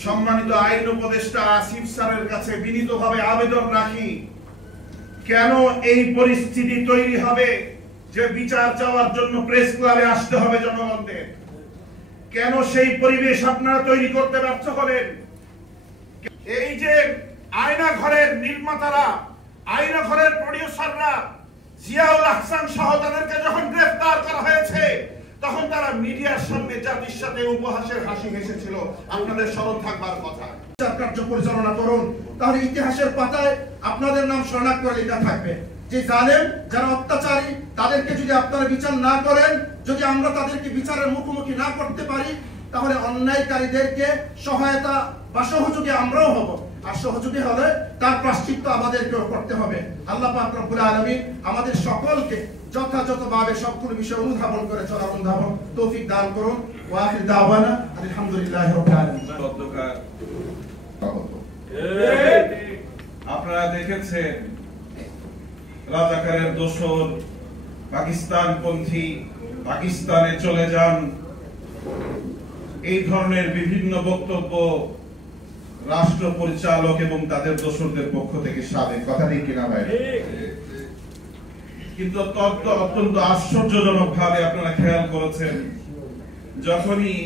সম্মানিত আইন উপদেষ্টা আসিফ স্যারের কাছে বিনীতভাবে আবেদন রাখি, কেন এই পরিস্থিতি তৈরি হবে যে বিচার চাওয়ার জন্য প্রেস ক্লাবে আসতে হবে জনগণদের? কেন সেই পরিবেশ আপনারা তৈরি করতে ব্যর্থ হলেন? এই যে আয়না ঘরের নির্মাতারা, আয়না ঘরের প্রডিউসাররা, জিয়াউল আহসান সহ তাদেরকে যখন গ্রেফতার করা হয়েছে, তখন তারা মিডিয়ার সামনে জাতির সাথে উপহাসের হাসি হেসেছিল। আপনাদের স্মরণ থাকবার কথা। কার্য পরিচালনা করুন, তাহলে ইতিহাসের পাতায় আপনাদের নাম শনাক্ত করে লেখা থাকবে যে জালেম যারা অত্যাচারী তাদেরকে যদি আপনারা বিচার না করেন, যদি আমরা তাদেরকে বিচারের মুখোমুখি না করতে পারি, তাহলে অন্যায়কারীদেরকে সহায়তা বা সহযোগী আমরাও হব। আর সহযোগী হলে তার প্রায়শ্চিত্ত আমাদেরকেও করতে হবে। আল্লাহ পাক রব্বুল আলামিন আমাদের সকলকে যথাযথভাবে সবগুলো বিষয় অনুধাবন করে চলার তৌফিক দান করুন। ওয়া আখির দাওয়ানা আলহামদুলিল্লাহি রাব্বিল আলামিন। আপনারা দেখেছেন রাজাকারের দোসর পাকিস্তানপন্থী পাকিস্তানে চলে যান, এই ধরনের বিভিন্ন বক্তব্য রাষ্ট্র পরিচালক এবং তাদের দোসরদের পক্ষ থেকে সাবেক কথা ঠিক কিনা ভাই? কিন্তু অত্যন্ত আশ্চর্যজনক ভাবে আপনারা খেয়াল করেছেন, যখনই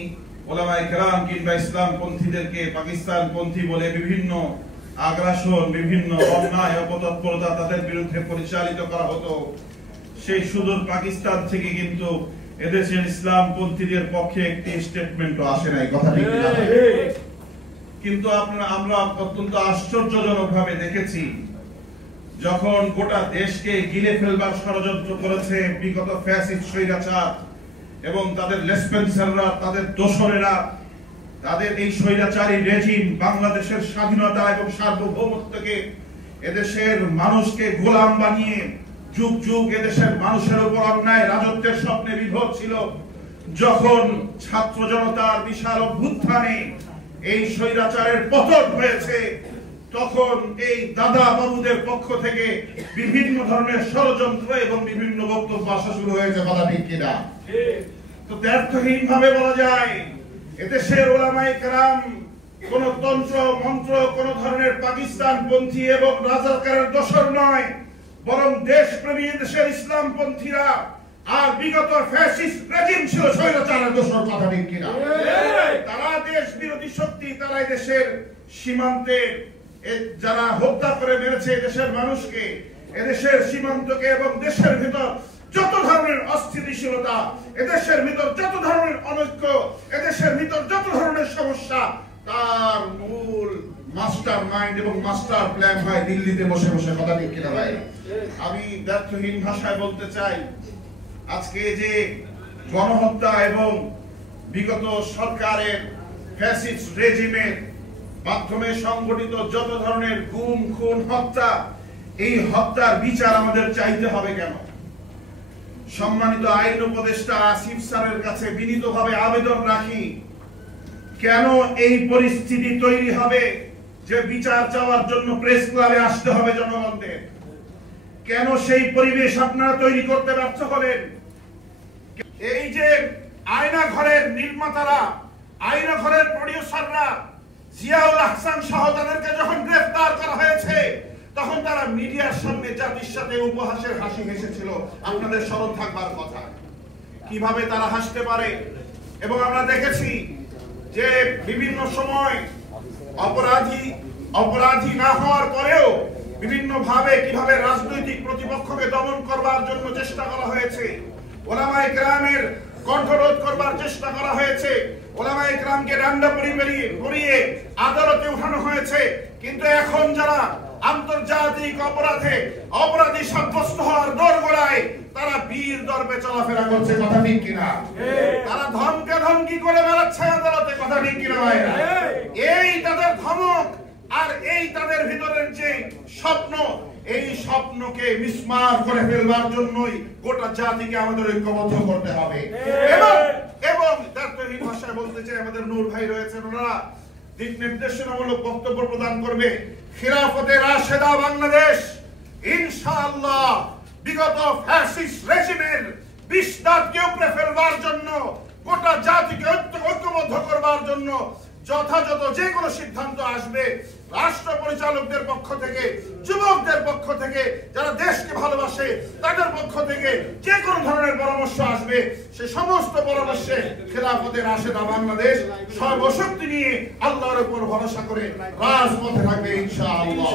ওলামায়ে কেরাম কিংবা ইসলামপন্থীদেরকে পাকিস্তানপন্থী বলে বিভিন্ন আগ্রাসন, বিভিন্ন অন্যায় অপতৎপরতা তাদের বিরুদ্ধে পরিচালিত করা হতো, সেই সুদূর পাকিস্তান থেকে কিন্তু এদেশের ইসলামপন্থীদের পক্ষে একটি স্টেটমেন্টও আসে নাই। কথা ঠিক কিনা? কিন্তু আমরা অত্যন্ত আশ্চর্যজনক ভাবে দেখেছি, যখন গোটা দেশকে গিলে ফেলবার ষড়যন্ত্র করেছে বিগত ফ্যাসিস্ট স্বৈরাচার এবং তাদের লেসপেন্সাররা, তাদের দোসরেরা, তাদের এই স্বৈরাচারী রেজিম বাংলাদেশের স্বাধীনতা এবং সার্বভৌমত্বকে, এদেশের মানুষকে গোলাম বানিয়ে যুগ যুগ এদেশের মানুষের উপর অন্যায় রাজত্বের স্বপ্নে বিভোর ছিল, যখন ছাত্র জনতার বিশাল অভ্যুত্থানে এই স্বৈরাচারের পতন হয়েছে, তখন এই দাদা বাবুদের পক্ষ থেকে বিভিন্ন ধরনের ষড়যন্ত্র এবং বিভিন্ন বক্তব্য আসা শুরু হয়েছে। কথা ঠিক কিনা? তো ব্যর্থহীন ভাবে বলা যায়, এদেশের ওলামায়ে কেরাম কোন তন্ত্র মন্ত্র, কোন ধরনের পাকিস্তানপন্থী এবং রাজাকারের দোসর নয়, বরং দেশপ্রেমী দেশের ইসলামপন্থীরা আর বিগত ফ্যাসিস্ট রেজিম ছিল স্বৈরাচারের দোসর। কথা ঠিক কিনা? তারা দেশ বিরোধী শক্তি, তারা দেশের সীমান্তে যারা হত্যা করে মেরেছে দেশের মানুষকে, এদেশের সীমান্তকে এবং দেশের ভিতর যত ধরনের অস্থিতিশীলতা, এদেশের ভিতর যত ধরনের অনৈক্য, এদেশের ভিতর যত ধরনের সমস্যা, তার মূল মাস্টার মাইন্ড এবং মাস্টার প্ল্যান হয় দিল্লিতে বসে বসে। কথা ঠিক কিনা ভাই? আমি ব্যর্থহীন ভাষায় বলতে চাই, আজকে যে গণহত্যা এবং বিগত সরকারের ফ্যাসিস্ট রেজিমের মাধ্যমে সংগঠিত যত ধরনের গুম খুন হত্যা, এই হত্যার বিচার আমাদের চাইতে হবে কেন? সম্মানিত আইন উপদেষ্টা আসিফ স্যারের কাছে বিনীতভাবে আবেদন রাখি, কেন এই পরিস্থিতি তৈরি হবে যে বিচার চাওয়ার জন্য প্রেস ক্লাবে আসতে হবে জনগণদের? কেন সেই পরিবেশ আপনারা তৈরি করতে ব্যর্থ হলেন? এই যে আয়না ঘরের নির্মাতারা, আয়না ঘরের প্রডিউসাররা, জিয়াউল আহসান সহ তাদেরকে যখন গ্রেফতার করা হয়েছে, তখন তারা মিডিয়ার সামনে জাতির সাথে উপহাসের হাসি হেসেছিল। আপনাদের স্মরণ থাকবার কথা, কিভাবে তারা হাসতে পারে। এবং আমরা দেখেছি যে বিভিন্ন সময় অপরাধী না হওয়ার পরেও বিভিন্ন ভাবে কিভাবে রাজনৈতিক প্রতিপক্ষকে দমন করবার জন্য চেষ্টা করা হয়েছে, ওলামায়ে কেরামের কণ্ঠরোধ করবার চেষ্টা করা হয়েছে, ওলামায়ে কেরামকে ডান্ডা পরিয়ে আদালতে উঠানো হয়েছে। কিন্তু এখন যারা আন্তর্জাতিক অপরাধী সাব্যস্ত হওয়ার দোরগোড়ায়, তারা বীর দর্পে চলাফেরা করছে। কথা ঠিক কিনা? তারা ধমকি করে বেড়াচ্ছে আদালতে। কথা ঠিক কিনা ভাই? এই তাদের ধমক আর এই তাদের ভিতরের যে স্বপ্ন, এই স্বপ্নকে মিসমার করে ফেলবার জন্যই গোটা জাতিকে আমাদের ঐক্যবদ্ধ করতে হবে। এবং ব্যর্থহীন ভাষায় বলতে চাই, আমাদের নূর ভাই রয়েছেন, ওনারা দিক নির্দেশনামূলক বক্তব্য প্রদান করবে। খিলাফতে রাশেদা বাংলাদেশ ইনশাআল্লাহ বিগত ফ্যাসিস্ট রেজিমের বিস্তারকে উপড়ে ফেলবার জন্য, গোটা জাতিকে ঐক্যবদ্ধ করবার জন্য যথাযথ যে কোনো সিদ্ধান্ত আসবে রাষ্ট্র পরিচালকদের পক্ষ থেকে, যুবকদের পক্ষ থেকে, যারা দেশকে ভালোবাসে তাদের পক্ষ থেকে যে কোনো ধরনের পরামর্শ আসবে, সে সমস্ত পরামর্শে খেলাফতের রাশেদা বাংলাদেশ সর্বশক্তি নিয়ে আল্লাহর উপর ভরসা করে রাজপথে থাকবে ইনশাআল্লাহ।